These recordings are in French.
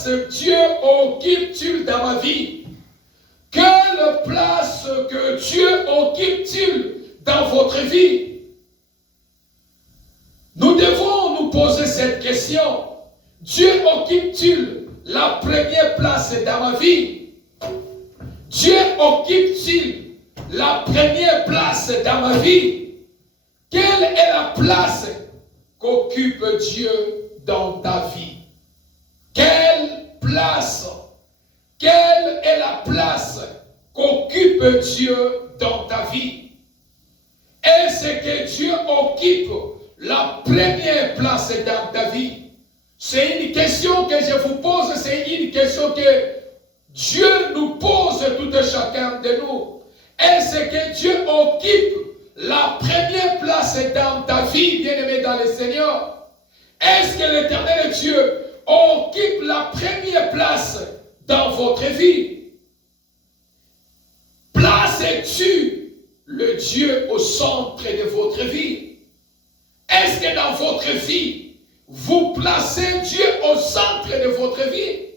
place Dieu occupe-t-il dans ma vie? Quelle place que Dieu occupe-t-il dans votre vie? Nous devons nous poser cette question. Dieu occupe-t-il la première place dans ma vie? Dieu occupe-t-il la première place dans ma vie? Quelle est la place qu'occupe Dieu dans ta vie? Quelle est la place qu'occupe Dieu dans ta vie? Est-ce que Dieu occupe la première place dans ta vie? C'est une question que je vous pose, c'est une question que Dieu nous pose tout chacun de nous. Est-ce que Dieu occupe la première place dans ta vie, bien-aimé dans le Seigneur? Est-ce que l'Éternel Dieu occupe la première place dans votre vie? Placez-tu le Dieu au centre de votre vie? Est-ce que dans votre vie, vous placez Dieu au centre de votre vie?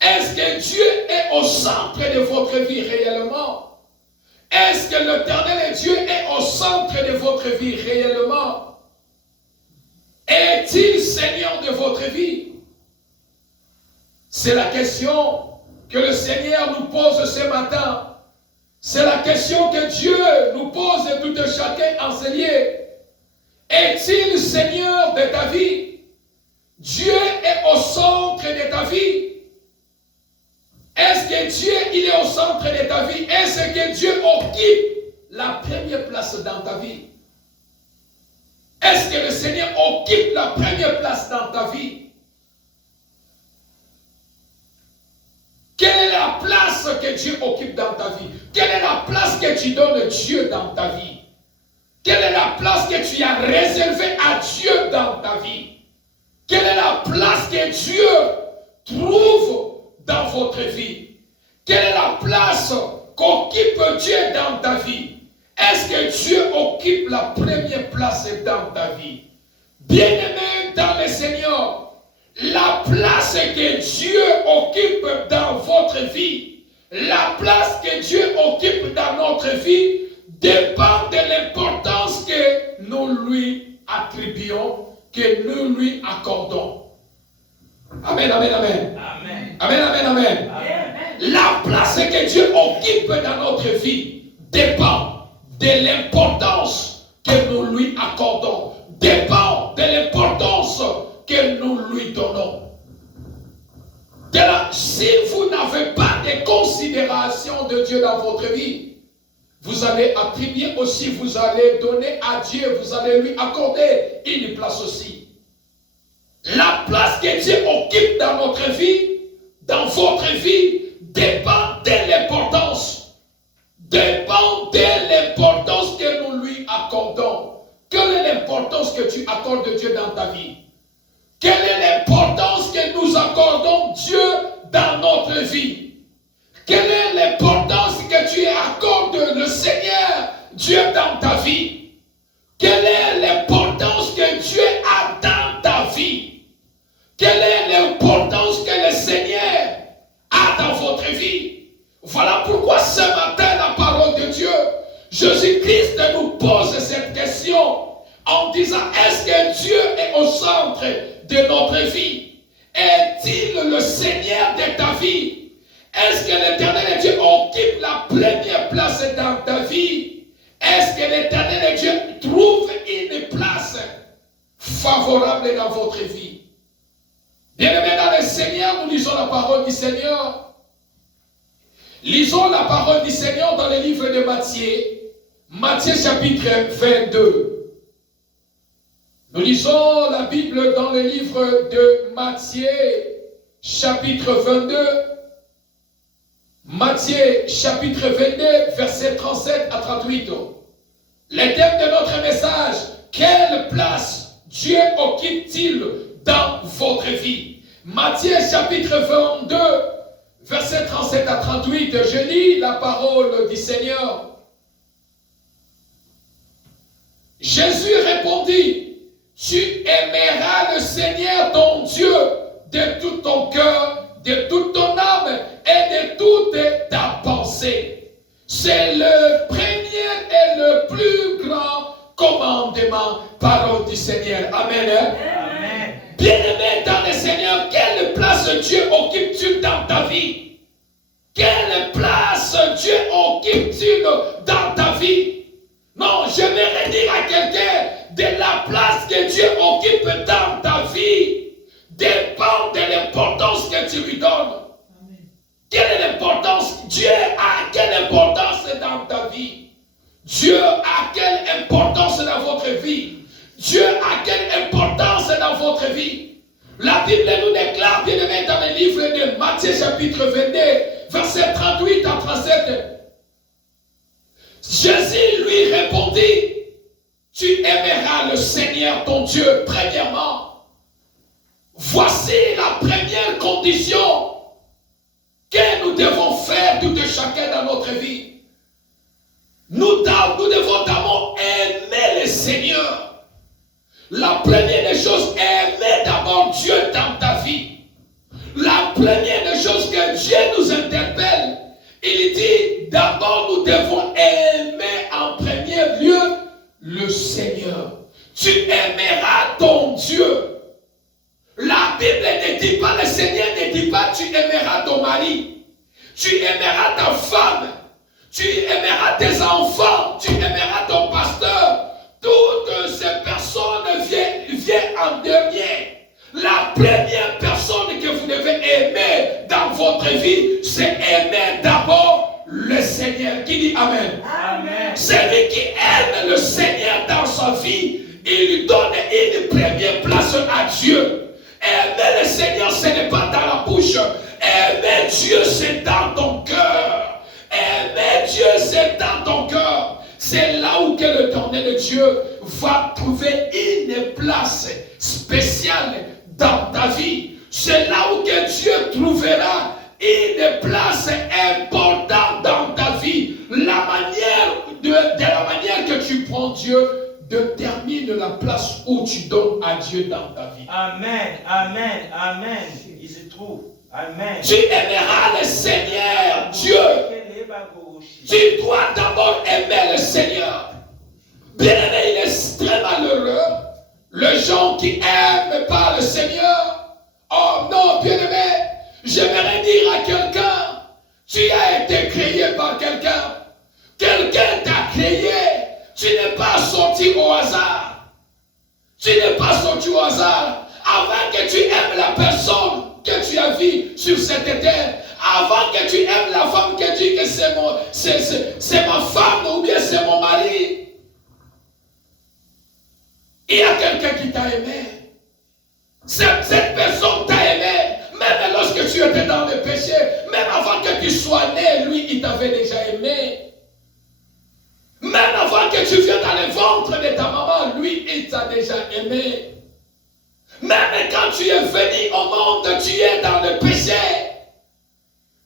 Est-ce que Dieu est au centre de votre vie réellement? Est-ce que l'Éternel Dieu est au centre de votre vie réellement? Est-il Seigneur de votre vie? C'est la question que le Seigneur nous pose ce matin. C'est la question que Dieu nous pose tout chacun en ce lieu. Est-il Seigneur de ta vie? Dieu est au centre de ta vie. Est-ce que Dieu il est au centre de ta vie? Est-ce que Dieu occupe la première place dans ta vie? Est-ce que le Seigneur occupe la première place dans ta vie? Quelle est la place que Dieu occupe dans ta vie? Quelle est la place que tu donnes à Dieu dans ta vie? Quelle est la place que tu as réservée à Dieu dans ta vie? Quelle est la place que Dieu trouve dans votre vie? Quelle est la place qu'occupe Dieu dans ta vie? Est-ce que Dieu occupe la première place dans ta vie? Bien-aimé dans le Seigneur, la place que Dieu occupe dans votre vie, la place que Dieu occupe dans notre vie, dépend de l'importance que nous lui attribuons, que nous lui accordons. Amen, amen, amen. Amen, amen, amen. Amen. La place que Dieu occupe dans notre vie dépend de l'importance que nous lui accordons, dépend de l'importance que nous lui donnons. Si vous n'avez pas de considération de Dieu dans votre vie, vous allez attribuer aussi, vous allez donner à Dieu, vous allez lui accorder une place aussi. La place que Dieu occupe dans notre vie, dans votre vie, dépend de l'importance. Dépend de l'importance que nous lui accordons. Quelle est l'importance que tu accordes Dieu dans ta vie? Quelle est l'importance que nous accordons Dieu dans notre vie? Quelle est l'importance que tu accordes le Seigneur Dieu dans ta vie? Quelle est l'importance que Dieu a dans ta vie? Quelle est l'importance que le Seigneur a dans votre vie? Voilà pourquoi ce matin, la parole de Dieu, Jésus-Christ nous pose cette question en disant, est-ce que Dieu est au centre de notre vie? Est-il le Seigneur de ta vie? Est-ce que l'Éternel Dieu occupe la première place dans ta vie? Est-ce que l'Éternel Dieu trouve une place favorable dans votre vie? Bien-aimés dans le Seigneur, nous lisons la parole du Seigneur. Lisons la parole du Seigneur dans le livre de Matthieu. Matthieu chapitre 22. Nous lisons la Bible dans le livre de Matthieu chapitre 22. Matthieu chapitre 22, verset 37 à 38. Le thème de notre message, quelle place Dieu occupe-t-il dans votre vie? Matthieu chapitre 22, verset 37 à 38. Je lis la parole du Seigneur. Jésus répondit, tu aimeras le Seigneur ton Dieu de tout ton cœur, de toute ton âme et de toute ta pensée. C'est le premier et le plus grand commandement, parole du Seigneur. Amen. Amen. Bien-aimé dans le Seigneur, quelle place Dieu occupe-tu dans ta vie? Quelle place Dieu occupe-t-il dans ta vie? Non, je vais dire à quelqu'un de la place que Dieu occupe dans ta vie dépend de l'importance que tu lui donnes. Amen. Quelle est l'importance? Dieu a quelle importance dans ta vie? Dieu a quelle importance dans votre vie? Dieu a quelle importance dans votre vie? La Bible nous déclare, bien aimé, dans le livre de Matthieu chapitre 22, verset 38 à 37. Jésus lui répondit, tu aimeras le Seigneur ton Dieu premièrement. Voici la première condition que nous devons faire tout et chacun dans notre vie. Nous devons d'abord aimer le Seigneur. La première des choses, aimer d'abord Dieu dans ta vie. La première des choses que Dieu nous interpelle, il dit d'abord nous devons aimer en premier lieu le Seigneur. Tu aimeras ton Dieu. La Bible ne dit pas, le Seigneur ne dit pas tu aimeras ton mari, tu aimeras ta femme, tu aimeras tes enfants, tu aimeras ton pasteur. Toutes ces personnes viennent en dernier. La première personne que vous devez aimer dans votre vie, c'est aimer d'abord le Seigneur. Qui dit Amen? Amen. Celui qui aime le Seigneur dans sa vie, il lui donne une première place à Dieu. Aimer le Seigneur, ce n'est pas dans la bouche. Aimer Dieu, c'est dans ton cœur. Aimer Dieu, c'est dans ton cœur. C'est là où que l'Éternel de Dieu va trouver une place spéciale dans ta vie. C'est là où que Dieu trouvera une place importante dans ta vie. La manière de la manière que tu prends Dieu détermine la place où tu donnes à Dieu dans ta vie. Amen, amen, amen. Il se trouve. Amen. Tu aimeras le Seigneur, Dieu. Tu dois d'abord aimer le Seigneur. Bien-aimé, il est très malheureux. Les gens qui n'aiment pas le Seigneur. Oh non, bien-aimé, j'aimerais dire à quelqu'un, tu as été créé par quelqu'un. Quelqu'un t'a créé. Tu n'es pas sorti au hasard. Tu n'es pas sorti au hasard. Avant que tu aimes la personne que tu as vue sur cette terre, avant que tu aimes la femme que tu dis que c'est ma femme ou bien c'est mon mari, il y a quelqu'un qui t'a aimé. Cette personne t'a aimé. Même lorsque tu étais dans le péché, même avant que tu sois né, lui, il t'avait déjà aimé. Même avant que tu viennes dans le ventre de ta maman, lui, il t'a déjà aimé. Même quand tu es venu au monde, tu es dans le péché.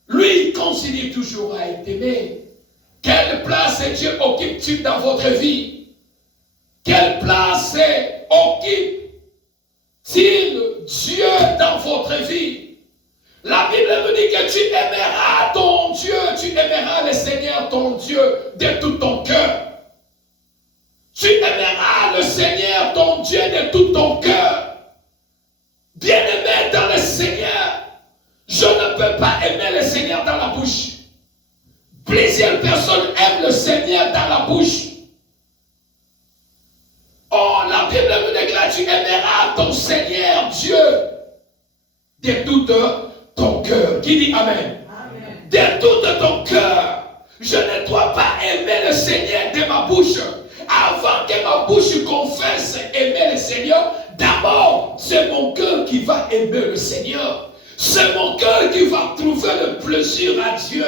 Lui, il continue toujours à t'aimer. Quelle place Dieu occupe-t-il dans votre vie? Quelle place occupe-t-il Dieu dans votre vie? La Bible nous dit que tu aimeras ton Dieu, tu aimeras le Seigneur ton Dieu de tout ton cœur. Tu aimeras le Seigneur ton Dieu de tout ton cœur. Bien-aimé dans le Seigneur, je ne peux pas aimer le Seigneur dans la bouche. Plusieurs personnes aiment le Seigneur dans la bouche. Oh, la Bible nous déclare, tu aimeras ton Seigneur Dieu de tout ton cœur. Qui dit Amen? Amen. De tout ton cœur. Je ne dois pas aimer le Seigneur de ma bouche. Avant que ma bouche confesse aimer le Seigneur, d'abord, c'est mon cœur qui va aimer le Seigneur. C'est mon cœur qui va trouver le plaisir à Dieu.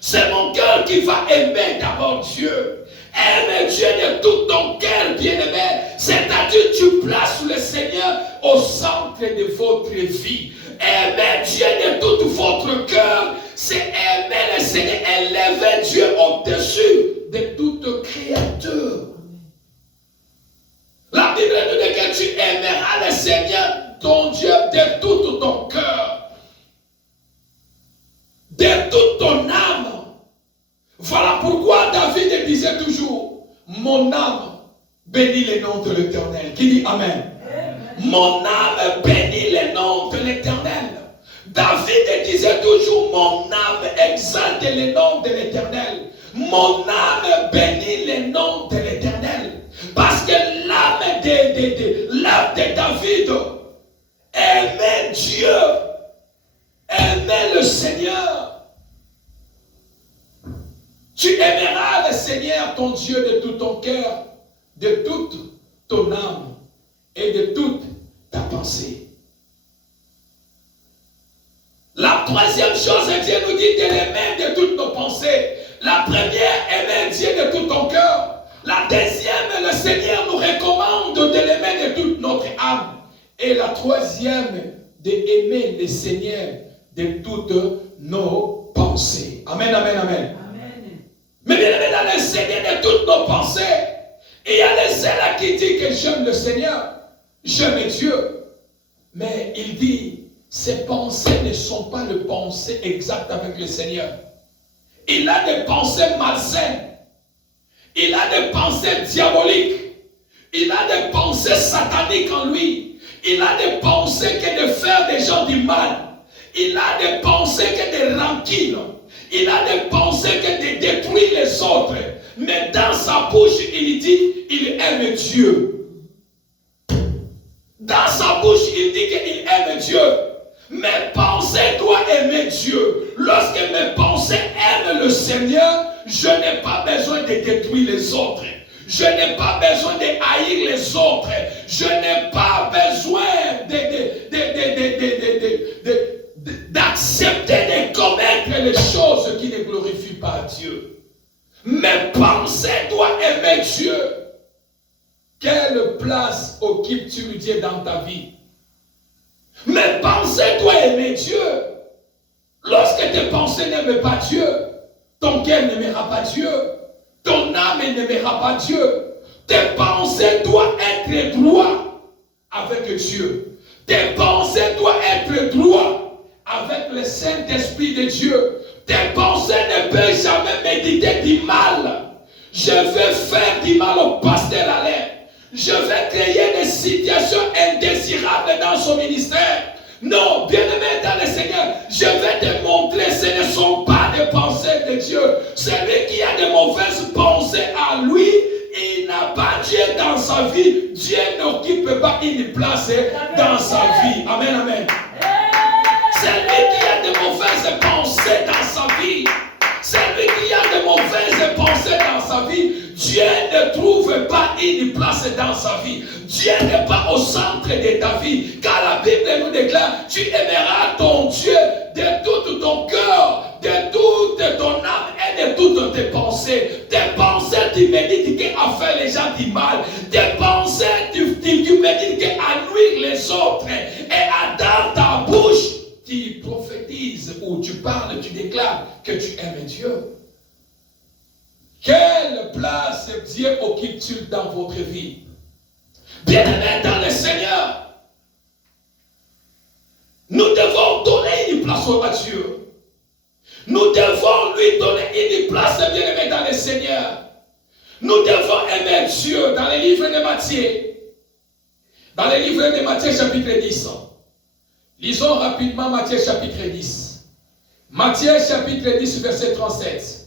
C'est mon cœur qui va aimer d'abord Dieu. Aime Dieu de tout ton cœur, bien-aimé. C'est-à-dire, tu places le Seigneur au centre de votre vie. Aimer Dieu de tout votre cœur, c'est aimer le Seigneur, élever Dieu au-dessus de toute créature. La Bible nous dit que tu aimeras le Seigneur, ton Dieu, de tout ton bénis le nom de l'Éternel. Qui dit Amen? Mon âme bénit le nom de l'Éternel. David disait toujours, mon âme exalte le nom de l'Éternel. Mon âme bénit le nom de l'Éternel. Parce que l'âme de David aimait Dieu, aimait le Seigneur. Tu aimeras le Seigneur ton Dieu de tout ton cœur, de toute ton âme et de toute ta pensée. La troisième chose, Dieu nous dit de l'aimer de toutes nos pensées. La première, aimer Dieu de tout ton cœur. La deuxième, le Seigneur nous recommande de l'aimer de toute notre âme. Et la troisième, d'aimer le Seigneur de toutes nos pensées. Amen, amen, amen. Mais bien aimé dans le Seigneur de toutes nos pensées. Et il y a les là qui dit que j'aime le Seigneur, j'aime Dieu. Mais il dit, ces pensées ne sont pas les pensées exactes avec le Seigneur. Il a des pensées malsaines. Il a des pensées diaboliques. Il a des pensées sataniques en lui. Il a des pensées que de faire des gens du mal. Il a des pensées que de rancune. Il a des pensées que de détruire les autres. Mais dans sa bouche, il dit, il aime Dieu. Dans sa bouche, il dit qu'il aime Dieu. Mes pensées doivent aimer Dieu. Lorsque mes pensées aiment le Seigneur, je n'ai pas besoin de détruire les autres. Je n'ai pas besoin de haïr les autres. Je n'ai pas besoin d'accepter de commettre les choses qui ne glorifient pas Dieu. Mes pensées doivent aimer Dieu. Quelle place occupes-tu Dieu dans ta vie? Mes pensées doivent aimer Dieu. Lorsque tes pensées n'aiment pas Dieu, ton cœur n'aimera pas Dieu. Ton âme n'aimera pas Dieu. Tes pensées doivent être droites avec Dieu. Tes pensées doivent être droites avec le Saint-Esprit de Dieu. Tes pensées ne peuvent jamais méditer du mal. Je vais faire du mal au pasteur Alain. Je vais créer des situations indésirables dans son ministère. Non, bien-aimé dans le Seigneur, je vais te montrer, ce ne sont pas des pensées de Dieu. Celui qui a de mauvaises pensées à lui, il n'a pas Dieu dans sa vie. Dieu n'occupe pas une place dans sa vie. Amen, amen. Celui qui a de mauvaises pensées dans sa vie, celui qui a de mauvaises pensées dans sa vie, Dieu ne trouve pas une place dans sa vie. Dieu n'est pas au centre de ta vie. Car la Bible nous déclare, tu aimeras ton Dieu de tout ton cœur, de toute ton âme et de toutes tes pensées. Tes pensées, tu médites qu'à faire les gens du mal. Tes pensées, tu médites qu'à nuire les autres. Et dans ta bouche, tu prophétises ou tu parles, tu déclares que tu aimes Dieu. Quelle place Dieu occupe-t-il dans votre vie? Bien-aimés dans le Seigneur, nous devons donner une place à Dieu. Nous devons lui donner une place, bien-aimés dans le Seigneur. Nous devons aimer Dieu dans le livre de Matthieu. Dans le livre de Matthieu chapitre 10. Lisons rapidement Matthieu chapitre 10. Matthieu chapitre 10 verset 37.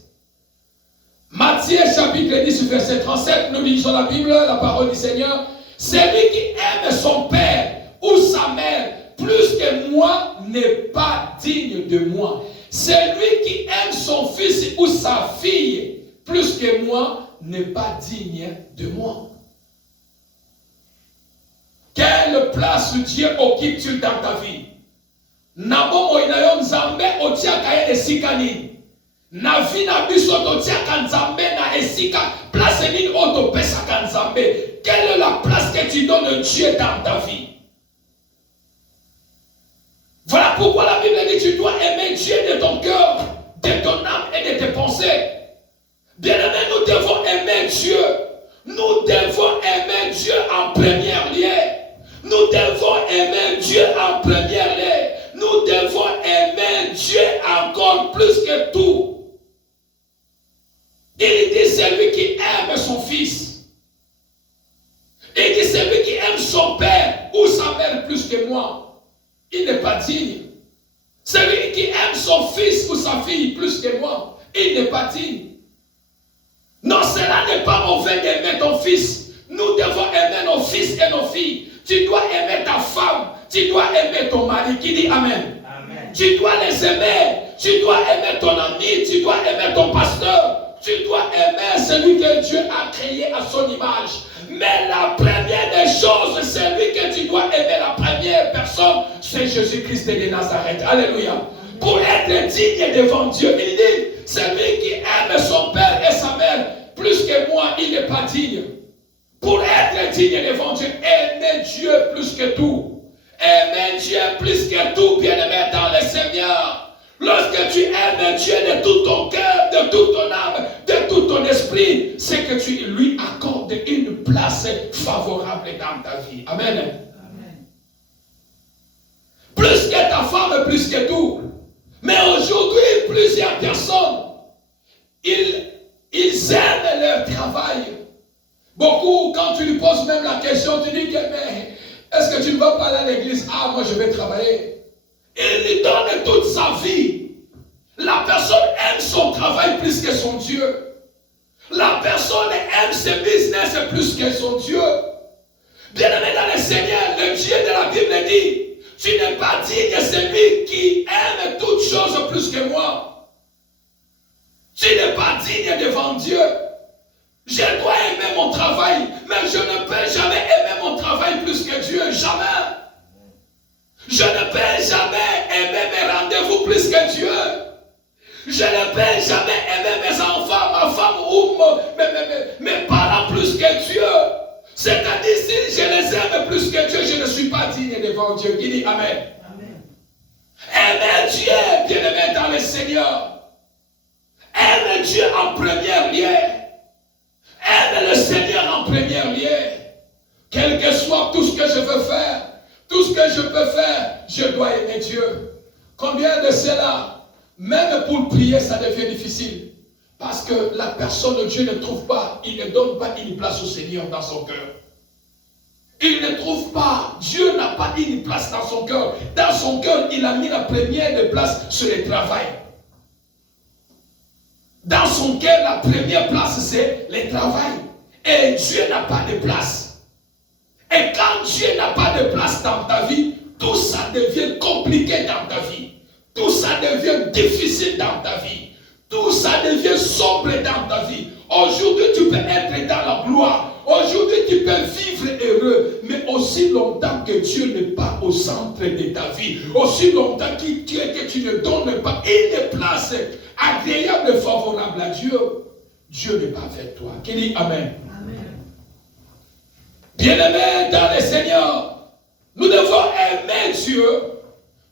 Matthieu chapitre 10 verset 37, nous lisons la Bible, la parole du Seigneur. Celui qui aime son père ou sa mère plus que moi n'est pas digne de moi. Celui qui aime son fils ou sa fille plus que moi n'est pas digne de moi. Quelle place Dieu occupe-t-il dans ta vie? Nabo moinayo nzambe otiaka ye esika nini? Na vie na biso totiaka nzambe na esika place nini oto pesaka nzambe? Quelle est la place que tu donnes Dieu dans ta vie? Voilà pourquoi la Bible dit tu dois aimer Dieu de ton cœur, de ton âme et de tes pensées. Bien-aimés, nous devons aimer Dieu. Nous devons aimer Dieu en première lieu. Nous devons aimer Dieu en première lieu. Nous devons aimer Dieu encore plus que tout. Il dit celui qui aime son fils. moi, il n'est pas digne. Celui qui aime son fils ou sa fille plus que moi, il n'est pas digne. Non, cela n'est pas mauvais d'aimer ton fils. Nous devons aimer nos fils et nos filles. Tu dois aimer ta femme. Tu dois aimer ton mari. Qui dit Amen? Amen. Tu dois les aimer. Tu dois aimer ton ami. Tu dois aimer ton pasteur. Tu dois aimer celui que Dieu a créé à son image. Mais la première des choses, celui que tu dois aimer, la première personne, c'est Jésus-Christ de Nazareth. Alléluia. Pour être digne devant Dieu, il dit, celui qui aime son père et sa mère plus que moi, il n'est pas digne. Pour être digne devant Dieu, aimer Dieu plus que tout. Aimer Dieu plus que tout, bien-aimé dans le Seigneur. Lorsque tu aimes Dieu de tout ton cœur, de toute ton âme, de tout ton esprit, c'est que tu lui accordes une place favorable dans ta vie. Amen. Amen. Plus que ta femme, plus que tout. Mais aujourd'hui, plusieurs personnes, ils aiment leur travail. Beaucoup, quand tu lui poses même la question, tu dis que, mais est-ce que tu ne vas pas aller à l'église? Ah, moi je vais travailler. Il lui donne toute sa vie. La personne aime son travail plus que son Dieu. La personne aime ses business plus que son Dieu. Bien-aimé dans le Seigneur, le Dieu de la Bible dit, tu n'es pas digne de celui qui aime toutes choses plus que moi. Tu n'es pas digne devant Dieu. Je dois aimer mon travail, mais je ne peux jamais aimer mon travail plus que Dieu. Jamais. Je ne peux jamais aimer mes rendez-vous plus que Dieu. Je ne peux jamais aimer mes enfants, ma femme ou mes parents plus que Dieu. C'est-à-dire, si je les aime plus que Dieu, je ne suis pas digne devant Dieu. Qui dit Amen. Amen. Aime Dieu, bien-aimé dans le Seigneur. Aime Dieu en première lieu. Aime le Seigneur en première lieu. Quel que soit tout ce que je veux faire, tout ce que je peux faire, je dois aimer Dieu. Combien de cela, même pour prier, ça devient difficile. Parce que la personne de Dieu ne trouve pas, il ne donne pas une place au Seigneur dans son cœur. Il ne trouve pas, Dieu n'a pas une place dans son cœur. Dans son cœur, il a mis la première des places sur le travail. Dans son cœur, la première place, c'est le travail. Et Dieu n'a pas de place. Et quand Dieu n'a pas de place dans ta vie, tout ça devient compliqué dans ta vie. Tout ça devient difficile dans ta vie. Tout ça devient sombre dans ta vie. Aujourd'hui, tu peux être dans la gloire. Aujourd'hui, tu peux vivre heureux. Mais aussi longtemps que Dieu n'est pas au centre de ta vie, aussi longtemps que tu ne donnes pas une place agréable et favorable à Dieu, Dieu n'est pas avec toi. Qui dit Amen. Bien-aimés dans le Seigneur, nous devons aimer Dieu.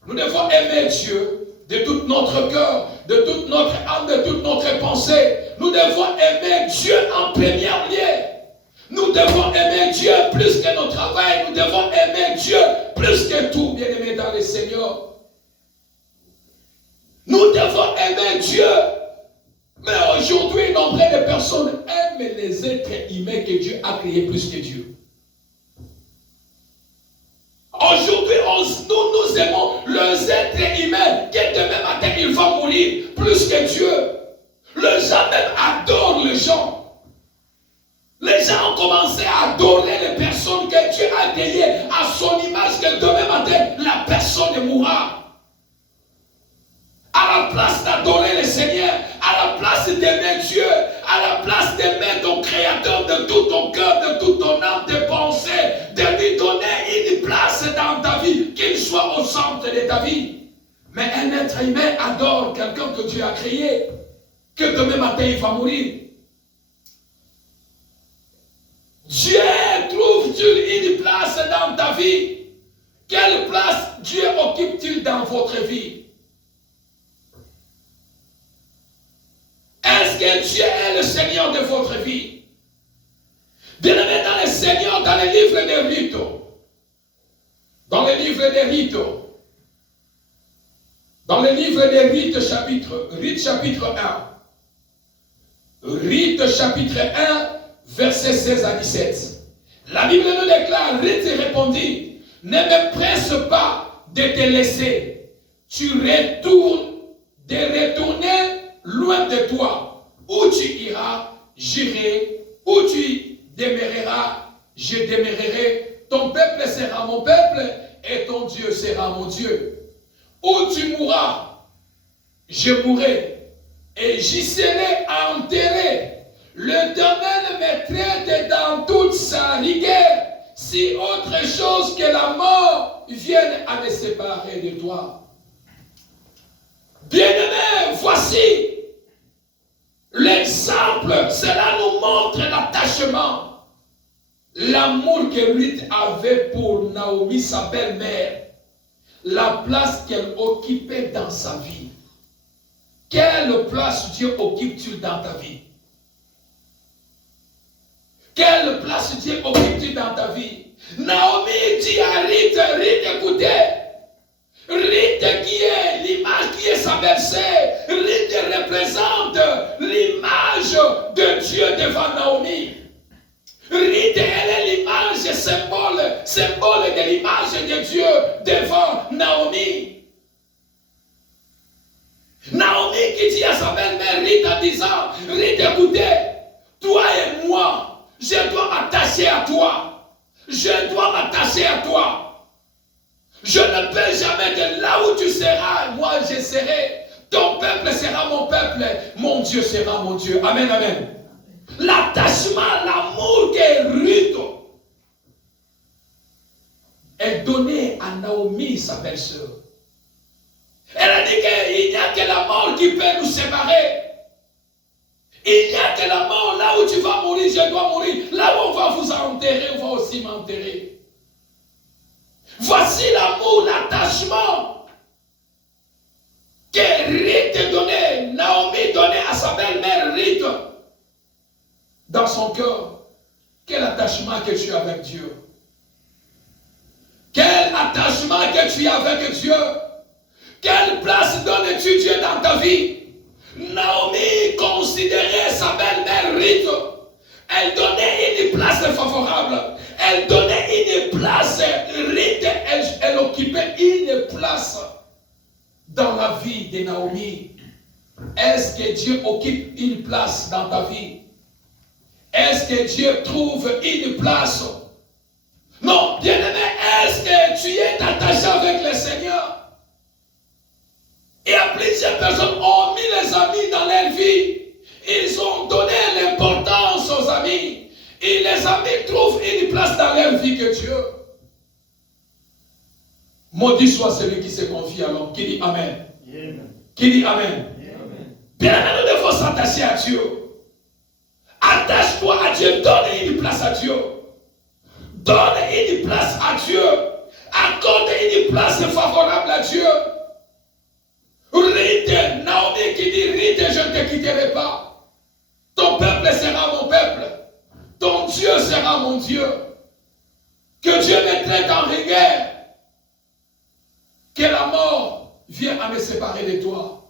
Nous devons aimer Dieu de tout notre cœur, de toute notre âme, de toute notre pensée. Nous devons aimer Dieu en premier lieu. Nous devons aimer Dieu plus que notre travail. Nous devons aimer Dieu plus que tout, bien-aimés dans le Seigneur. Nous devons aimer Dieu. Mais aujourd'hui, nombre de personnes aiment les êtres humains que Dieu a créés plus que Dieu. Aujourd'hui, nous aimons les êtres humains que demain matin, il va mourir plus que Dieu. Les gens même adorent les gens. Les gens ont commencé à adorer les personnes que Dieu a créées à son image, que demain matin, la personne mourra. À la place d'adorer le Seigneur, à la place d'aimer Dieu, à la place d'aimer ton Créateur de tout ton cœur, de toute ton âme, tes pensées, de lui donner une place dans ta vie, qu'il soit au centre de ta vie. Mais un être humain adore quelqu'un que Dieu a créé, que demain matin il va mourir. Dieu trouve-t-il une place dans ta vie? Quelle place Dieu occupe-t-il dans votre vie? Est-ce que Dieu est le Seigneur de votre vie? Bien-aimé dans le Seigneur, dans le livre des Rites, dans le livre des Rites, dans le livre des Rites chapitre 1, Rites chapitre 1, versets 16 à 17. La Bible nous déclare, Rite répondit, ne me presse pas de te laisser. Tu retournes, de retourner loin de toi. Où tu iras, j'irai. Où tu demeureras, je demeurerai. Ton peuple sera mon peuple et ton Dieu sera mon Dieu. Où tu mourras, je mourrai et j'y serai enterré. L'Éternel me traite dans toute sa rigueur, si autre chose que la mort vienne à me séparer de toi. Bien-aimés, voici l'exemple. Cela nous montre l'attachement, l'amour que Ruth avait pour Naomi, sa belle-mère, la place qu'elle occupait dans sa vie. Quelle place Dieu occupe-t-il dans ta vie? Quelle place Dieu occupe-t-il dans ta vie? Naomi dit à Ruth, Ruth, écoutez, Ruth qui est l'image, qui est sa belle-sœur, Ruth représente l'image de Dieu devant Naomi. Ruth, elle est l'image, symbole de l'image de Dieu devant Naomi. Naomi qui dit à sa belle-mère Ruth en disant, Ruth, écoutez, toi et moi, je dois m'attacher à toi. Je dois m'attacher à toi. Je ne peux jamais de là où tu seras, moi je serai. Ton peuple sera mon peuple, mon Dieu sera mon Dieu. Amen, amen. L'attachement, l'amour que Ruth est donné à Naomi, sa belle-sœur. Elle a dit qu'il n'y a que la mort qui peut nous séparer. Il n'y a que la mort. Là où tu vas mourir, je dois mourir. Là où on va vous enterrer, on va aussi m'enterrer. Voici l'amour, l'attachement que Ruth donnait, Naomi donnait à sa belle-mère Ruth dans son cœur. Quel attachement que tu as avec Dieu. Quel attachement que tu as avec Dieu. Quelle place donnes-tu Dieu dans ta vie? Naomi considérait sa belle-mère Ruth. Elle donnait une place favorable. Elle donnait une place. Ruth, elle occupait une place dans la vie de Naomi. Est-ce que Dieu occupe une place dans ta vie? Est-ce que Dieu trouve une place? Non, bien-aimé, est-ce que tu es attaché avec le Seigneur? Et plusieurs personnes ont mis les amis dans leur vie. Ils ont donné l'importance aux amis. Et les amis trouvent une place dans leur vie que Dieu. Maudit soit celui qui se confie à l'homme. Qui dit Amen? Amen. Qui dit Amen? Amen. Bien, nous devons s'attacher à Dieu. Attache-toi à Dieu. Donne une place à Dieu. Donne une place à Dieu. Accorde une place favorable à Dieu. Ruth, Naomi qui dit, Ruth, je ne te quitterai pas. Ton peuple sera mon peuple. Ton Dieu sera mon Dieu. Que Dieu me traite en rigueur. Que la mort vienne à me séparer de toi.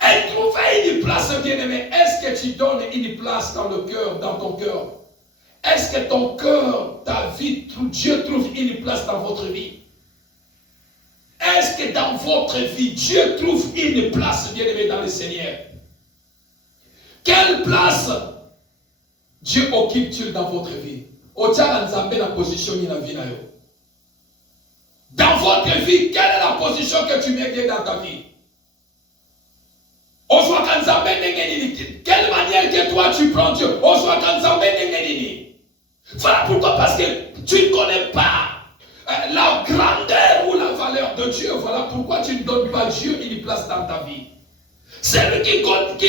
Elle trouvait une place, bien-aimée. Est-ce que tu donnes une place dans le cœur, dans ton cœur? Est-ce que ton cœur, ta vie, Dieu trouve une place dans votre vie? Est-ce que dans votre vie, Dieu trouve une place, bien-aimé, dans le Seigneur? Quelle place Dieu occupe-t-il dans votre vie? Dans votre vie, quelle est la position que tu mets dans ta vie? Quelle manière que toi tu prends Dieu? Voilà pourquoi, parce que tu ne connais pas la grandeur ou la valeur de Dieu. Voilà pourquoi tu ne donnes pas Dieu une place dans ta vie. Celui qui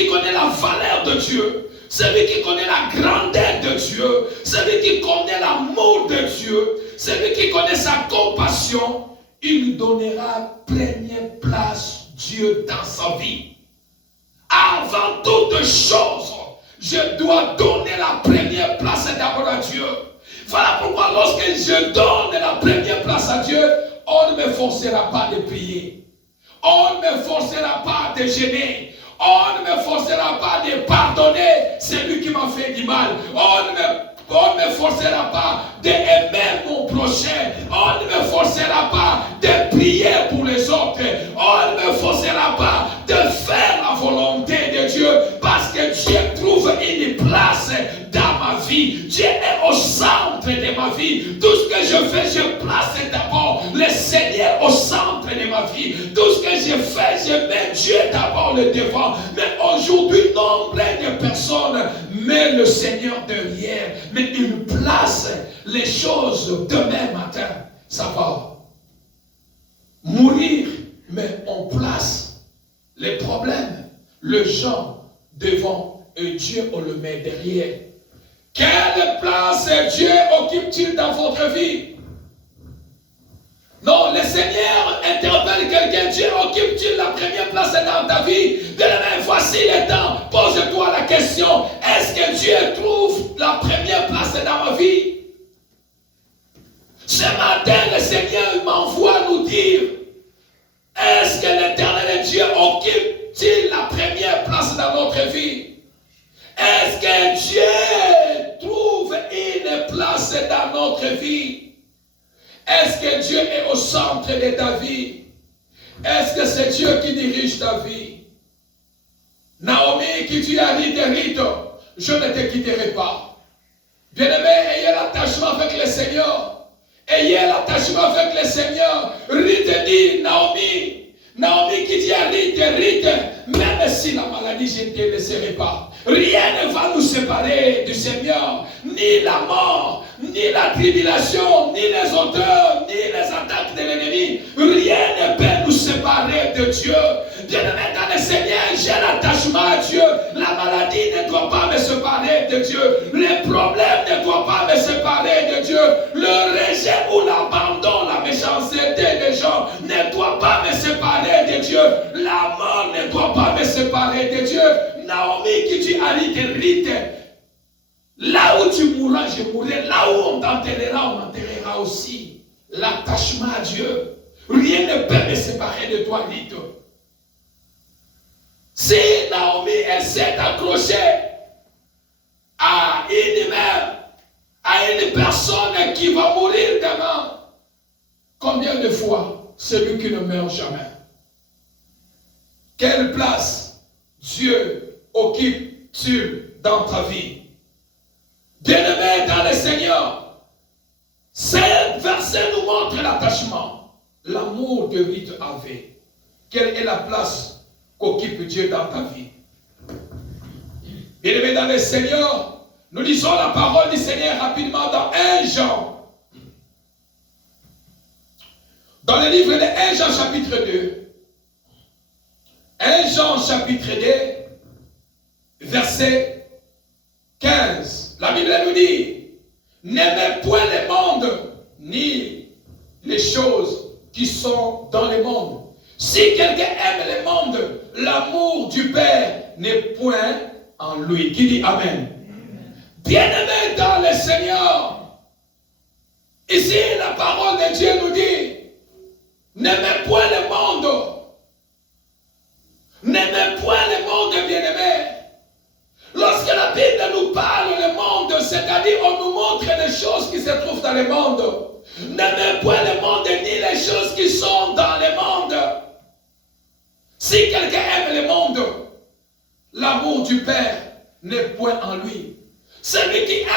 connaît la valeur de Dieu, celui qui connaît la grandeur de Dieu, celui qui connaît l'amour de Dieu, celui qui connaît sa compassion, il lui donnera première place Dieu dans sa vie. Avant toute chose, je dois donner la première place d'abord à Dieu. Voilà pourquoi lorsque je donne la première place à Dieu, on ne me forcera pas de prier. On ne me forcera pas de gêner. On ne me forcera pas de pardonner celui qui m'a fait du mal. On ne me On ne me forcera pas d'aimer mon prochain. On ne me forcera pas de prier pour les autres. On ne me forcera pas de faire la volonté de Dieu. Parce que Dieu trouve une place dans ma vie. Dieu est au centre de ma vie. Tout ce que je fais, je place d'abord le Seigneur au centre de ma vie. Tout ce que je fais, je mets Dieu d'abord le devant. Mais aujourd'hui, nombre de personnes mettent le Seigneur derrière. Mais ils placent les choses demain matin. Ça va mourir, mais on place les problèmes, les gens devant et Dieu, on le met derrière. Quelle place Dieu occupe-t-il dans votre vie? Non, le Seigneur interpelle quelqu'un. Dieu occupe-t-il la première place dans ta vie? De la même, voici le temps. Pose-toi la question. Est-ce que Dieu trouve la première place dans ma vie? Ce matin, le Seigneur m'envoie nous dire, est-ce que l'Éternel Dieu occupe-t-il la première place dans notre vie? Est-ce que Dieu trouve une place dans notre vie? Est-ce que Dieu est au centre de ta vie? Est-ce que c'est Dieu qui dirige ta vie? Naomi qui dit à Ruth, je ne te quitterai pas. Bien-aimé, ayez l'attachement avec le Seigneur. Ayez l'attachement avec le Seigneur. Ruth dit, Naomi qui dit à Ruth, même si la maladie, je ne te laisserai pas. Rien ne va nous séparer du Seigneur, ni la mort, ni la tribulation, ni les odeurs, ni les attaques de l'ennemi. Rien ne peut nous séparer de Dieu. Bien-aimé dans le Seigneur, j'ai l'attachement à Dieu. La maladie ne doit pas me séparer de Dieu. Les problèmes ne doivent pas me séparer de Dieu. Le rejet ou l'abandon, la méchanceté des gens ne doit pas me séparer de Dieu. La mort ne doit pas me séparer de Dieu. Naomi qui dit à Ruth, là où tu mourras, je mourrai. Là où on t'enterrera, on m'enterrera aussi. L'attachement à Dieu. Rien ne peut me séparer de toi, Ruth. Si Naomi, elle s'est accrochée à une mère, à une personne qui va mourir demain, combien de fois celui qui ne meurt jamais? Quelle place Dieu occupe-t-il dans ta vie? Bien-aimé dans le Seigneur, ce verset nous montre l'attachement, l'amour que Ruth avait. Quelle est la place qu'occupe Dieu dans ta vie? Bien-aimé dans le Seigneur, nous lisons la parole du Seigneur rapidement dans 1 Jean. Dans le livre de 1 Jean chapitre 2. 1 Jean chapitre 2, verset 15. La Bible nous dit, n'aimez point le monde, ni les choses qui sont dans le monde. Si quelqu'un aime le monde, l'amour du Père n'est point en lui. Qui dit Amen? Bien-aimé dans le Seigneur, ici la parole de Dieu nous dit, n'aimez point le monde. N'aimez point le monde, bien-aimé. Lorsque la Bible nous parle le monde, c'est-à-dire on nous montre les choses qui se trouvent dans le monde. N'aimez point le monde ni les choses qui sont dans le monde. Si quelqu'un aime le monde, l'amour du Père n'est point en lui. Celui qui aime